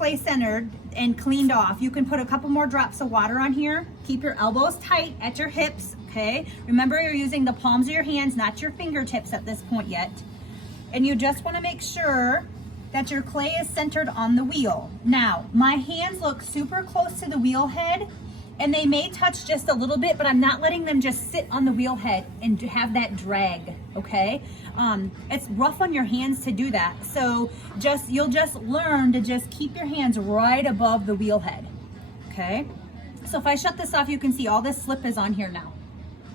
clay centered and cleaned off, you can put a couple more drops of water on here. Keep your elbows tight at your hips, okay? Remember, you're using the palms of your hands, not your fingertips at this point yet. And you just wanna make sure that your clay is centered on the wheel. Now, my hands look super close to the wheel head, and they may touch just a little bit, but I'm not letting them just sit on the wheel head and have that drag, okay? It's rough on your hands to do that. So you'll just learn to just keep your hands right above the wheel head, okay? So if I shut this off, you can see all this slip is on here now,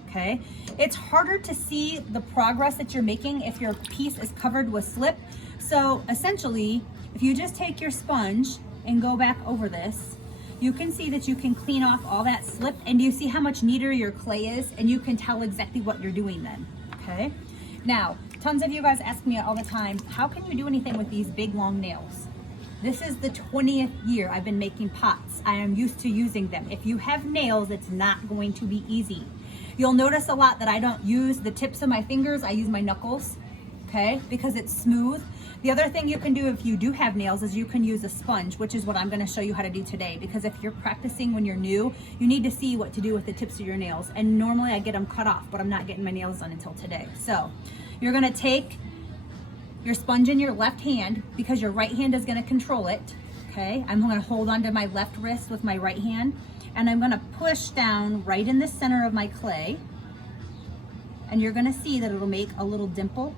okay? It's harder to see the progress that you're making if your piece is covered with slip. So essentially, if you just take your sponge and go back over this, you can see that you can clean off all that slip, and you see how much neater your clay is, and you can tell exactly what you're doing then, okay? Now, tons of you guys ask me all the time, how can you do anything with these big long nails? This is the 20th year I've been making pots. I am used to using them. If you have nails, it's not going to be easy. You'll notice a lot that I don't use the tips of my fingers, I use my knuckles, okay? Because it's smooth. The other thing you can do if you do have nails is you can use a sponge, which is what I'm gonna show you how to do today. Because if you're practicing when you're new, you need to see what to do with the tips of your nails. And normally I get them cut off, but I'm not getting my nails done until today. So you're gonna take your sponge in your left hand, because your right hand is gonna control it, okay? I'm gonna hold onto my left wrist with my right hand, and I'm gonna push down right in the center of my clay. And you're gonna see that it'll make a little dimple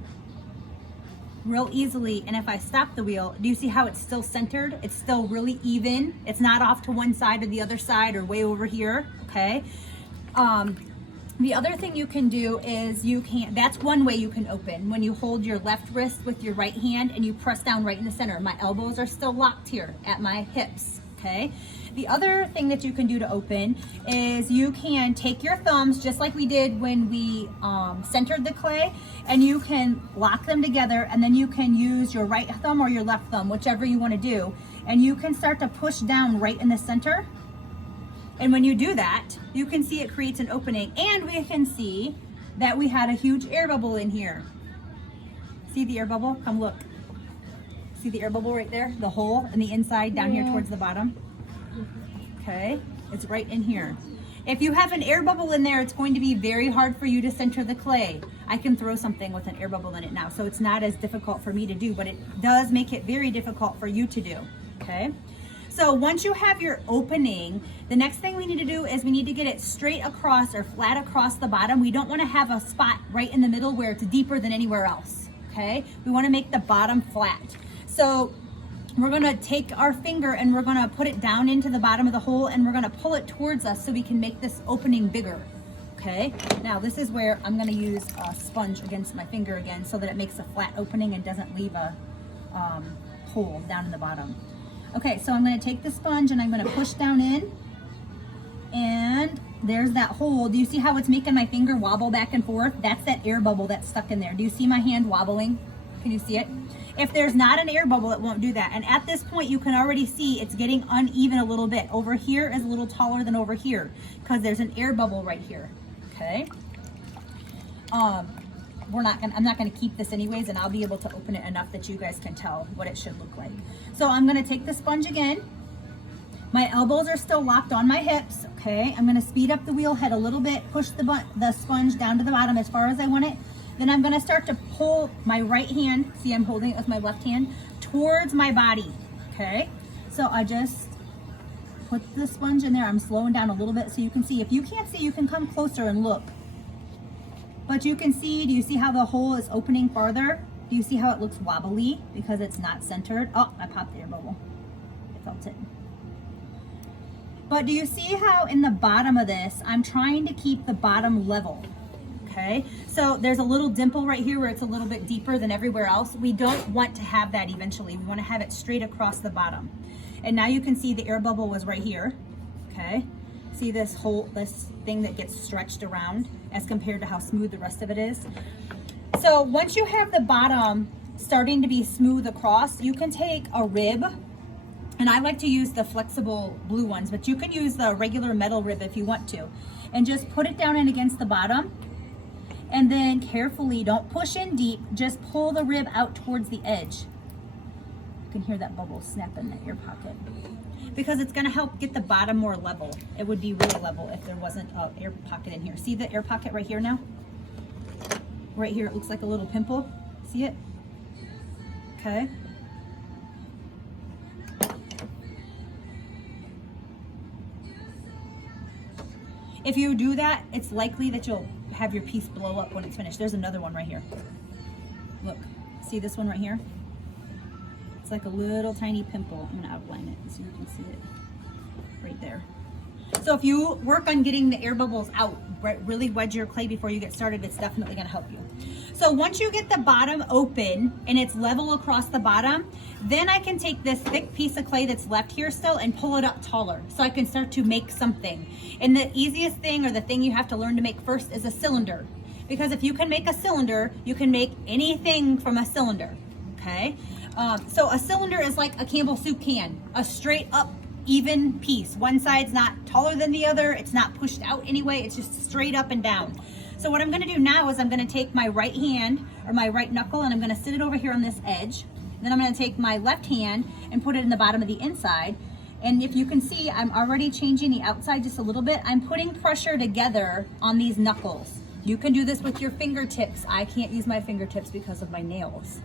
real easily. And if I stop the wheel, do you see how it's still centered? It's still really even. It's not off to one side or the other side or way over here, okay? The other thing you can do is that's one way you can open, when you hold your left wrist with your right hand and you press down right in the center. My elbows are still locked here at my hips, okay? The other thing that you can do to open is you can take your thumbs, just like we did when we centered the clay, and you can lock them together, and then you can use your right thumb or your left thumb, whichever you want to do, and you can start to push down right in the center. And when you do that, you can see it creates an opening, and we can see that we had a huge air bubble in here. See the air bubble? Come look. See the air bubble right there? The hole in the inside down here towards the bottom? Okay, it's right in here. If you have an air bubble in there, it's going to be very hard for you to center the clay. I can throw something with an air bubble in it now, so it's not as difficult for me to do, but it does make it very difficult for you to do, okay? So once you have your opening, the next thing we need to do is we need to get it straight across or flat across the bottom. We don't want to have a spot right in the middle where it's deeper than anywhere else, okay? We want to make the bottom flat. So we're gonna take our finger and we're gonna put it down into the bottom of the hole, and we're gonna pull it towards us so we can make this opening bigger, okay? Now this is where I'm gonna use a sponge against my finger again so that it makes a flat opening and doesn't leave a hole down in the bottom. Okay, so I'm gonna take the sponge and I'm gonna push down in, and there's that hole. Do you see how it's making my finger wobble back and forth? That's that air bubble that's stuck in there. Do you see my hand wobbling? Can you see it? If there's not an air bubble, it won't do that. And at this point, you can already see it's getting uneven a little bit. Over here is a little taller than over here because there's an air bubble right here, okay? I'm not gonna keep this anyways, and I'll be able to open it enough that you guys can tell what it should look like. So I'm gonna take the sponge again. My elbows are still locked on my hips, okay? I'm gonna speed up the wheel head a little bit, push the sponge down to the bottom as far as I want it. Then I'm gonna start to pull my right hand, see I'm holding it with my left hand, towards my body, okay? So I just put the sponge in there. I'm slowing down a little bit so you can see. If you can't see, you can come closer and look. But you can see, do you see how the hole is opening farther? Do you see how it looks wobbly because it's not centered? Oh, I popped the air bubble. I felt it. But do you see how in the bottom of this, I'm trying to keep the bottom level? Okay, so there's a little dimple right here where it's a little bit deeper than everywhere else. We don't want to have that eventually. We want to have it straight across the bottom. And now you can see the air bubble was right here, okay? See this thing that gets stretched around as compared to how smooth the rest of it is. So once you have the bottom starting to be smooth across, you can take a rib, and I like to use the flexible blue ones, but you can use the regular metal rib if you want to, and just put it down in against the bottom. And then carefully, don't push in deep, just pull the rib out towards the edge. You can hear that bubble snap in the air pocket. Because it's gonna help get the bottom more level. It would be really level if there wasn't an air pocket in here. See the air pocket right here now? Right here, it looks like a little pimple. See it? Okay. If you do that, it's likely that you'll have your piece blow up when it's finished. There's another one right here. Look, see this one right here? It's like a little tiny pimple. I'm gonna outline it so you can see it right there. So if you work on getting the air bubbles out, really wedge your clay before you get started, it's definitely gonna help you. So once you get the bottom open and it's level across the bottom, then I can take this thick piece of clay that's left here still and pull it up taller so I can start to make something. And the easiest thing, or the thing you have to learn to make first, is a cylinder. Because if you can make a cylinder, you can make anything from a cylinder, okay? So a cylinder is like a Campbell soup can, a straight up even piece. One side's not taller than the other, it's not pushed out anyway, it's just straight up and down. So what I'm gonna do now is I'm gonna take my right hand, or my right knuckle, and I'm gonna sit it over here on this edge. Then I'm gonna take my left hand and put it in the bottom of the inside. And if you can see, I'm already changing the outside just a little bit. I'm putting pressure together on these knuckles. You can do this with your fingertips. I can't use my fingertips because of my nails,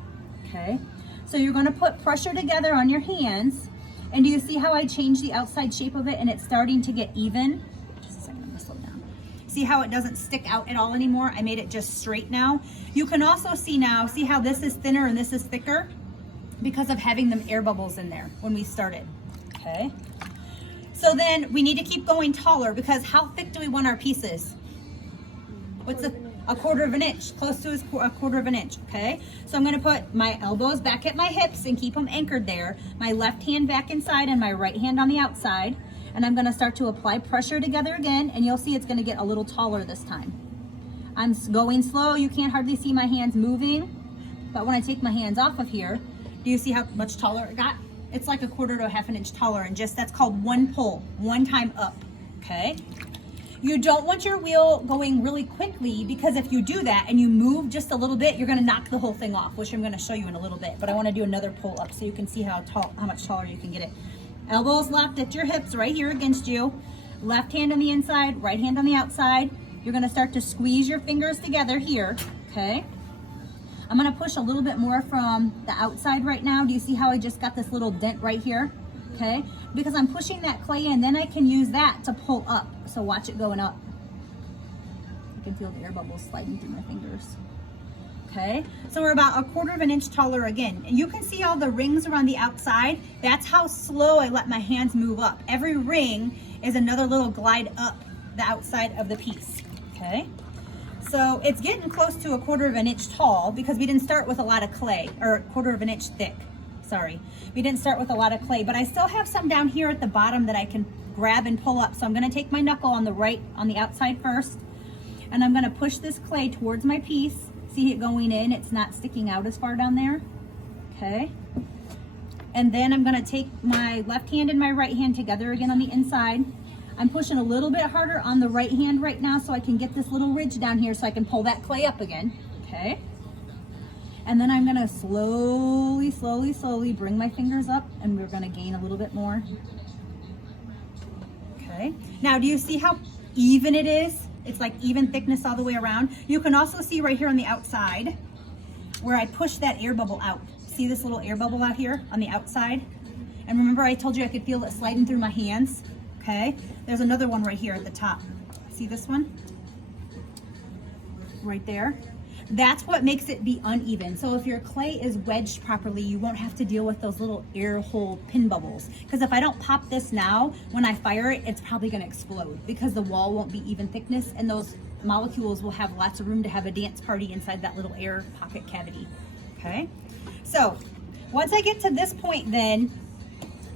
okay? So you're gonna put pressure together on your hands. And do you see how I changed the outside shape of it and it's starting to get even? Just a second, I'm gonna slow down. See how it doesn't stick out at all anymore? I made it just straight now. You can also see now, see how this is thinner and this is thicker? Because of having them air bubbles in there when we started, okay? So then we need to keep going taller, because how thick do we want our pieces? What's a quarter of an inch, close to a quarter of an inch, okay? So I'm gonna put my elbows back at my hips and keep them anchored there. My left hand back inside and my right hand on the outside. And I'm gonna start to apply pressure together again, and you'll see it's gonna get a little taller this time. I'm going slow, you can't hardly see my hands moving, but when I take my hands off of here, do you see how much taller it got? It's like a quarter to a half an inch taller, and just, that's called one pull, one time up, okay? You don't want your wheel going really quickly, because if you do that and you move just a little bit, you're gonna knock the whole thing off, which I'm gonna show you in a little bit, but I wanna do another pull up so you can see how much taller you can get it. Elbows locked at your hips right here against you. Left hand on the inside, right hand on the outside. You're gonna start to squeeze your fingers together here, okay? I'm gonna push a little bit more from the outside right now. Do you see how I just got this little dent right here? Okay, because I'm pushing that clay in, then I can use that to pull up. So watch it going up. You can feel the air bubbles sliding through my fingers. Okay, so we're about a quarter of an inch taller again. And you can see all the rings around the outside. That's how slow I let my hands move up. Every ring is another little glide up the outside of the piece, okay? So it's getting close to a quarter of an inch tall, because we didn't start with a lot of clay, or a quarter of an inch thick. Sorry, we didn't start with a lot of clay, but I still have some down here at the bottom that I can grab and pull up. So I'm gonna take my knuckle on the outside first, and I'm gonna push this clay towards my piece. See it going in, it's not sticking out as far down there, okay? And then I'm gonna take my left hand and my right hand together again on the inside. I'm pushing a little bit harder on the right hand right now so I can get this little ridge down here so I can pull that clay up again, okay? And then I'm gonna slowly, slowly, slowly bring my fingers up, and we're gonna gain a little bit more. Okay, now do you see how even it is? It's like even thickness all the way around. You can also see right here on the outside where I push that air bubble out. See this little air bubble out here on the outside? And remember I told you I could feel it sliding through my hands? Okay, there's another one right here at the top. See this one? Right there. That's what makes it be uneven. So if your clay is wedged properly, you won't have to deal with those little air hole pin bubbles. Because if I don't pop this now, when I fire it, it's probably gonna explode, because the wall won't be even thickness, and those molecules will have lots of room to have a dance party inside that little air pocket cavity, okay? So once I get to this point, then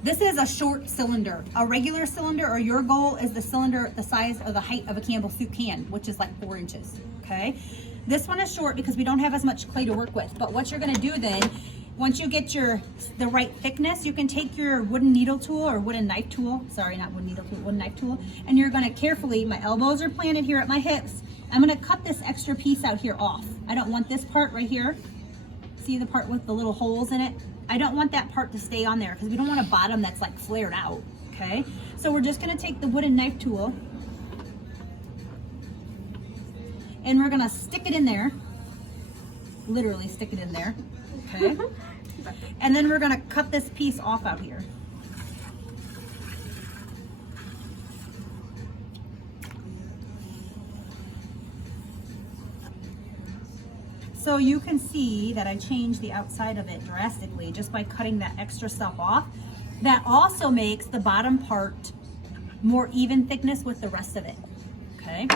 this is a short cylinder. A regular cylinder, or your goal, is the cylinder the size or the height of a Campbell soup can, which is like 4 inches, okay? This one is short because we don't have as much clay to work with. But what you're gonna do then, once you get the right thickness, you can take your wooden needle tool or wooden knife tool, sorry, not wooden needle tool, wooden knife tool, and you're gonna carefully, my elbows are planted here at my hips, I'm gonna cut this extra piece out here off. I don't want this part right here. See the part with the little holes in it? I don't want that part to stay on there because we don't want a bottom that's like flared out, okay? So we're just gonna take the wooden knife tool and we're gonna stick it in there, literally stick it in there, okay? And then we're gonna cut this piece off out here. So you can see that I changed the outside of it drastically just by cutting that extra stuff off. That also makes the bottom part more even thickness with the rest of it, okay?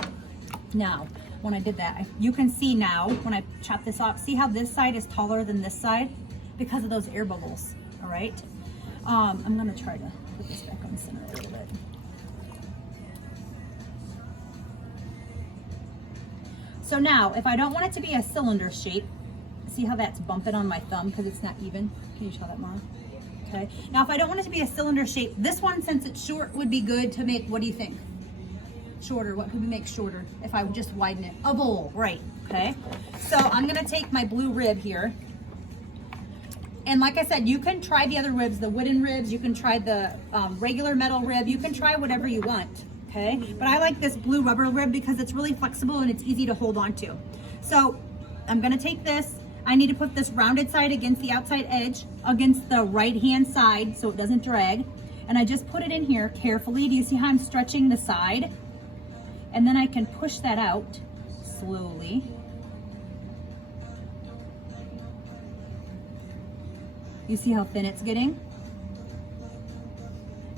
Now, when I did that, you can see now, when I chop this off, see how this side is taller than this side? Because of those air bubbles, all right? I'm gonna try to put this back on center a little bit. So now, if I don't want it to be a cylinder shape, see how that's bumping on my thumb because it's not even? Can you tell that, Mara? Okay. Now, if I don't want it to be a cylinder shape, this one, since it's short, would be good to make, what do you think? Shorter. What could we make shorter if I would just widen it? A bowl, right, okay? So I'm gonna take my blue rib here. And like I said, you can try the other ribs, the wooden ribs, you can try the regular metal rib, you can try whatever you want. Okay, but I like this blue rubber rib because it's really flexible and it's easy to hold on to. So I'm gonna take this, I need to put this rounded side against the outside edge, against the right hand side so it doesn't drag. And I just put it in here carefully. Do you see how I'm stretching the side? And then I can push that out slowly. You see how thin it's getting?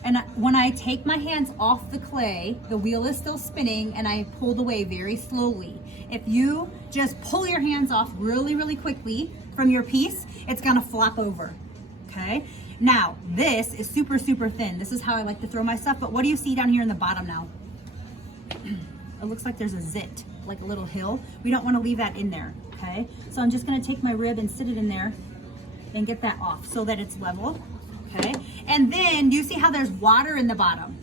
And when I take my hands off the clay, the wheel is still spinning and I pulled away very slowly. If you just pull your hands off really, really quickly from your piece, it's gonna flop over, okay? Now, this is super, super thin. This is how I like to throw my stuff, but what do you see down here in the bottom now? It looks like there's a zit, like a little hill. We don't wanna leave that in there, okay? So I'm just gonna take my rib and sit it in there and get that off so that it's level. Okay, and then do you see how there's water in the bottom?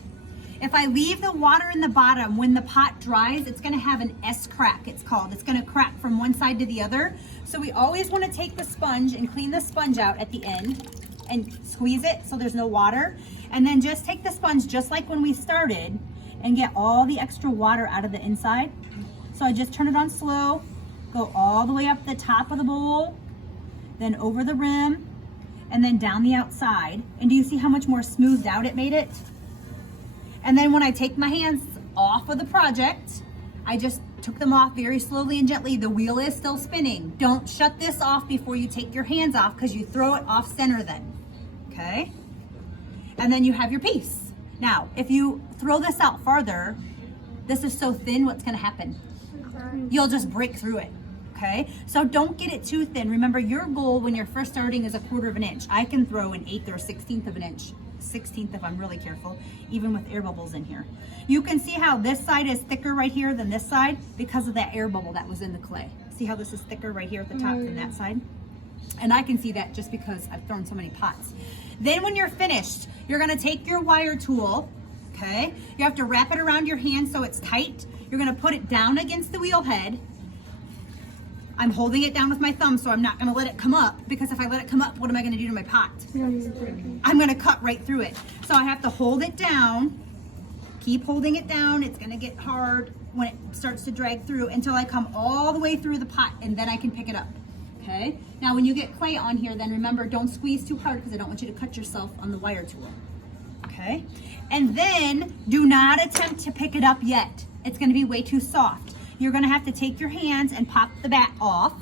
If I leave the water in the bottom, when the pot dries, it's gonna have an S crack, it's called. It's gonna crack from one side to the other. So we always wanna take the sponge and clean the sponge out at the end and squeeze it so there's no water. And then just take the sponge just like when we started and get all the extra water out of the inside. So I just turn it on slow, go all the way up the top of the bowl, then over the rim, and then down the outside. And do you see how much more smoothed out it made it? And then when I take my hands off of the project, I just took them off very slowly and gently. The wheel is still spinning. Don't shut this off before you take your hands off because you throw it off center then, okay? And then you have your piece. Now, if you throw this out farther, this is so thin, what's gonna happen? You'll just break through it. Okay, so don't get it too thin. Remember, your goal when you're first starting is 1/4 of an inch. I can throw an 1/8 or 1/16 of an inch, 16th if I'm really careful, even with air bubbles in here. You can see how this side is thicker right here than this side because of that air bubble that was in the clay. See how this is thicker right here at the top than that side? And I can see that just because I've thrown so many pots. Then when you're finished, you're gonna take your wire tool, okay? You have to wrap it around your hand so it's tight. You're gonna put it down against the wheel head. I'm holding it down with my thumb, so I'm not gonna let it come up, because if I let it come up, what am I gonna do to my pot? I'm gonna cut right through it. So I have to hold it down, keep holding it down. It's gonna get hard when it starts to drag through until I come all the way through the pot, and then I can pick it up, okay? Now when you get clay on here, then remember, don't squeeze too hard because I don't want you to cut yourself on the wire tool, okay? And then do not attempt to pick it up yet. It's gonna be way too soft. You're gonna have to take your hands and pop the back off,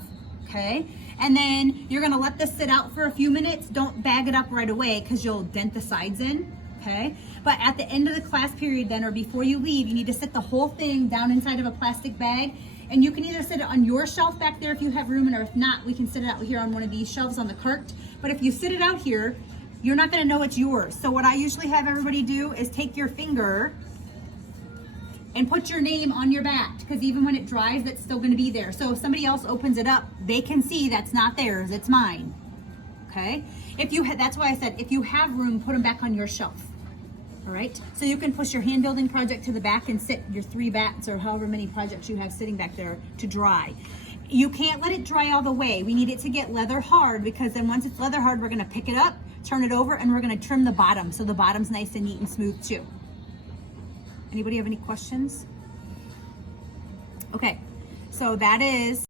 okay? And then you're gonna let this sit out for a few minutes. Don't bag it up right away because you'll dent the sides in, okay? But at the end of the class period then, or before you leave, you need to sit the whole thing down inside of a plastic bag. And you can either sit it on your shelf back there if you have room, or if not, we can sit it out here on one of these shelves on the cart. But if you sit it out here, you're not gonna know it's yours. So what I usually have everybody do is take your finger and put your name on your bat, because even when it dries, it's still gonna be there. So if somebody else opens it up, they can see that's not theirs, it's mine, okay? If you that's why I said, if you have room, put them back on your shelf, all right? So you can push your hand building project to the back and sit your 3 bats or however many projects you have sitting back there to dry. You can't let it dry all the way. We need it to get leather hard, because then once it's leather hard, we're gonna pick it up, turn it over, and we're gonna trim the bottom so the bottom's nice and neat and smooth too. Anybody have any questions? Okay, so that is